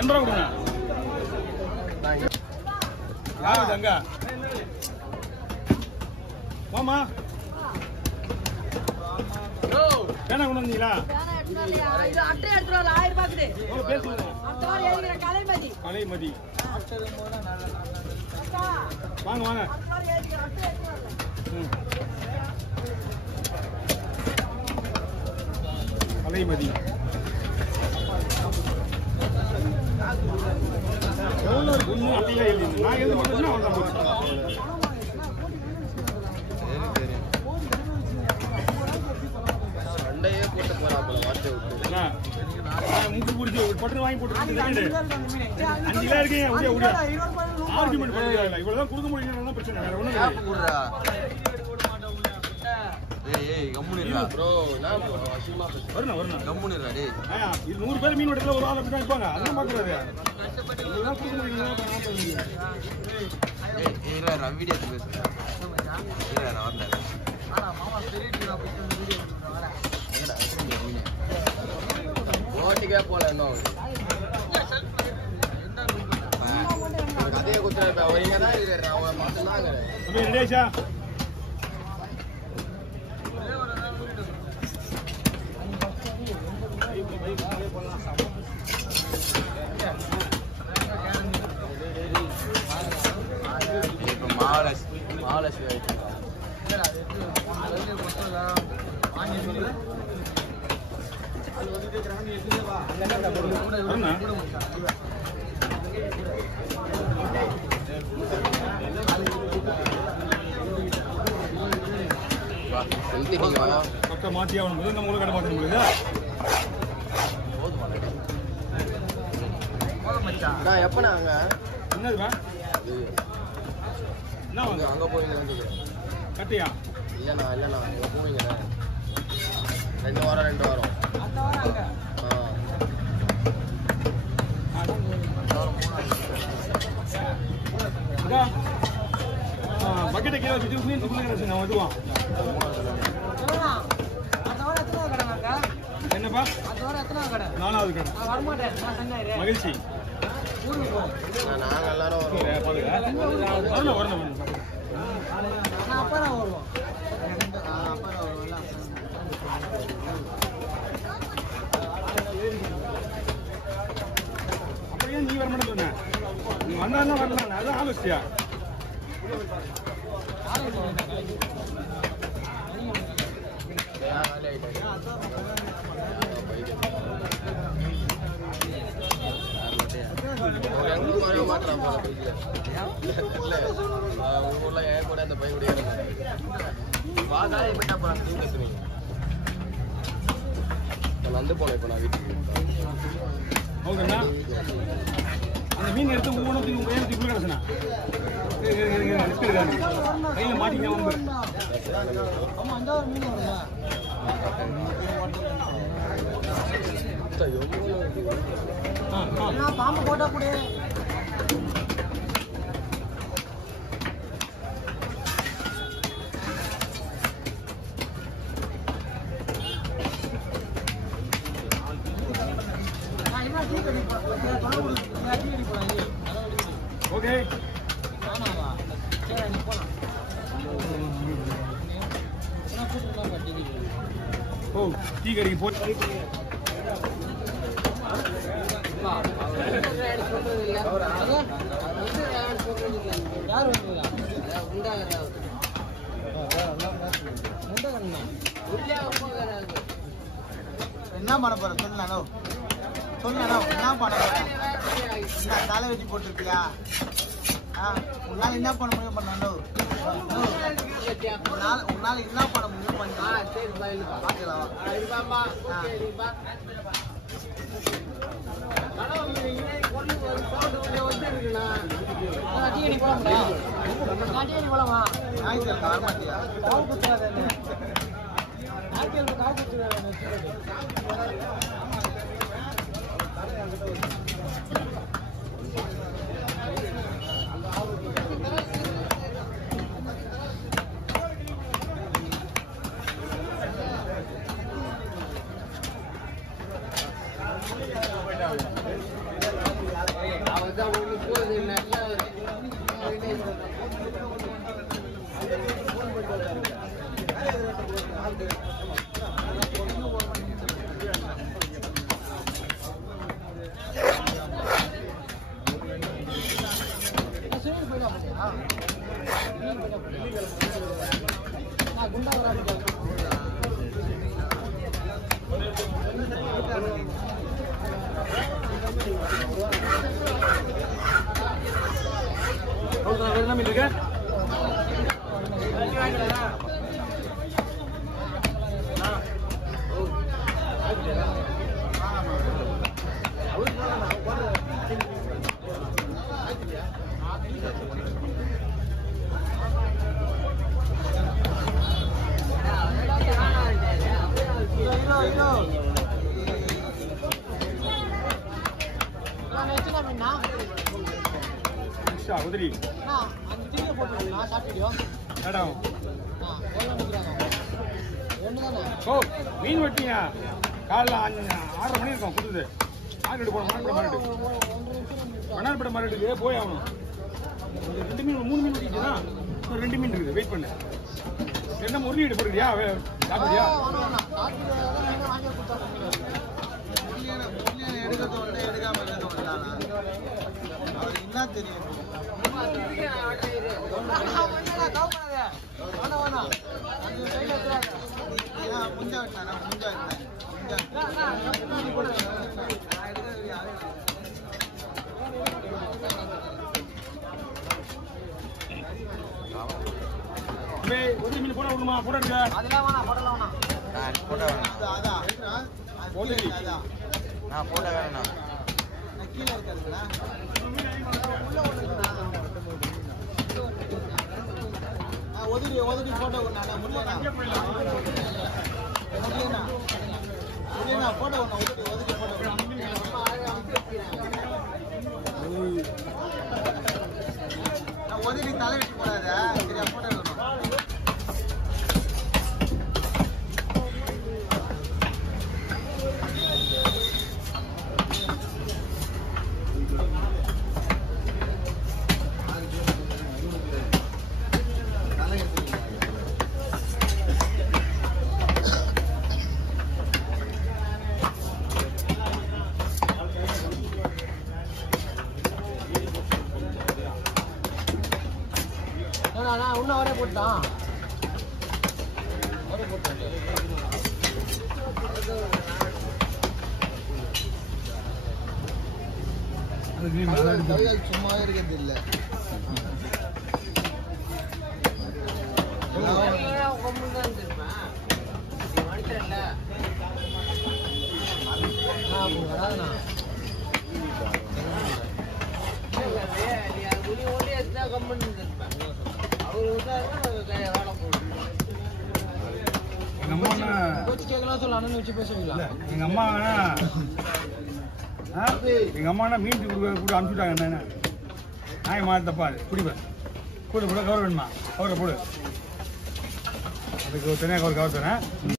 என்ற கொடுங்க யாரு தங்க மாமா பேனா கொண்டு வந்தீங்களா அட்டை எடுத்துருவாங்க 1000 ரூபாய்க்கு பேசுங்க கலைமதி வாங்க வாங்க கலைமதி ஒன்றும் அப்படியே இல்லை நான் எழுத மாட்டேன்னா அவன் தான் போட்டு முக்கு பிடிச்சி பட்டு வாங்கி போட்டு 5 கிலோ இருக்கீங்க ஆர்குமெண்ட் பண்ணுறாங்க இவ்வளவுதான் கொடுக்க முடியும் பிரச்சனை வேற ஒண்ணும் இது 100 பேர் மீன் வெட்டல ஒரு ஆள் அப்படிதான் இருப்பாங்க அதெல்லாம் பாக்குறாரு ஓட்டிக்கே போல அதே குத்துறப்ப அவங்க தான் இருக்கிறேன் அவங்க மட்டும் தான் ரெடியாச்சா மாத்தி ஆகணும் நம்ம கடை மாற்ற முடியுது எப்பண்ணா அங்க என்னதுப்பா என்ன அங்க போவீங்க கட்டியா இல்லண்ணா அங்க போவீங்க 2 வாரம் பக்கெட்டை கீழே வச்சுட்டு நான் வந்துவான் என்னப்பா 4வது கடை மகிழ்ச்சி நாங்க எல்லாரும் வரணும் அப்படியே நீ வர மாட்டேன் நீ வந்தா வரலாம் அதான் ஆலோசியா ஊர்ல ஏன் கூட அந்த பை கூட வந்து போனேன் இப்ப நான் வீட்டுக்கு ஓகேண்ணா அந்த மீன் எடுத்து ஒவ்வொன்றும் உயரத்துக்கு கிடச்சுண்ணா கையில் மாட்டிங்க பாம்பு போட்டா கூட ஓகே ஓ டீ கடைக்கு போட்டு என்ன பண்ண போற சொல்லு என்ன பண்ண போற தலை வச்சு போட்டுருக்கியா உன்னால என்ன பண்ண முடியும் பண்ணோ உன்னால என்ன பண்ண முடியும் என்ன மீன் இருக்கு? உதிரி ஓ மீன் வெட்டிங்க காலைல 6:30 மணி இருக்கும் கொடுத்தது மார்க்கெட்டு போகணும் மணார்பேட்டை மார்க்கெட்டுக்கு போய் ஆகணும் 2 மீன் 3 மீன் வெட்டிச்சுன்னா ஒரு 2 மீன் இருக்குது வெயிட் பண்ணு என்ன முருகீடு போடுறியா சாப்பிடுறியா என்ன தெரியும் முஞ்சா விட்டானா முஞ்சா ஒரு மீன் போட விடணுமா போட இருக்க அதெல்லாம் வேணாம் போடலாம் வேணாம் போட வேணாம் அதான் நான் போட வேணாம் நான் கீழே இருக்கிறதுங்களா ஒதுடி போட்டோ ஒண்ணு முடியலண்ணா போட்டோ ஒண்ணு ஒதுடி போட்டோ ஒதுடி தலை வச்சு போடாத சரியா போட்டோ எடுக்கணும் இன்னும் அவரே போட்டான் சும்மா இருக்கிறது இல்லை எங்க அம்மா மீன் கூட அனுப்பிச்சுட்டாங்க என்ன நாய் மாதிரி தப்பா அது குடிப்பேன் கூட கூட கவர் வேணுமா கவரை போடு அதுக்கு தனியாக கவர் தரேன்